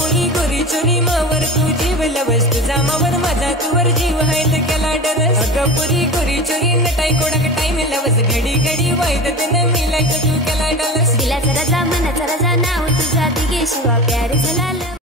पुरी गोरी चोरी मावर तू जीव लवस तुझा मावर माझा तुवर जीव हाय तर केला डरस अगं पुरी गोरी चोरी नटाई कोणाक टाइम लवस घडी घडी वाईत त्यानं मिलायचं तू केला डलस दिलाचा राजा मनाचा राजा नाव तुझा दिगे शिवा प्यार झाला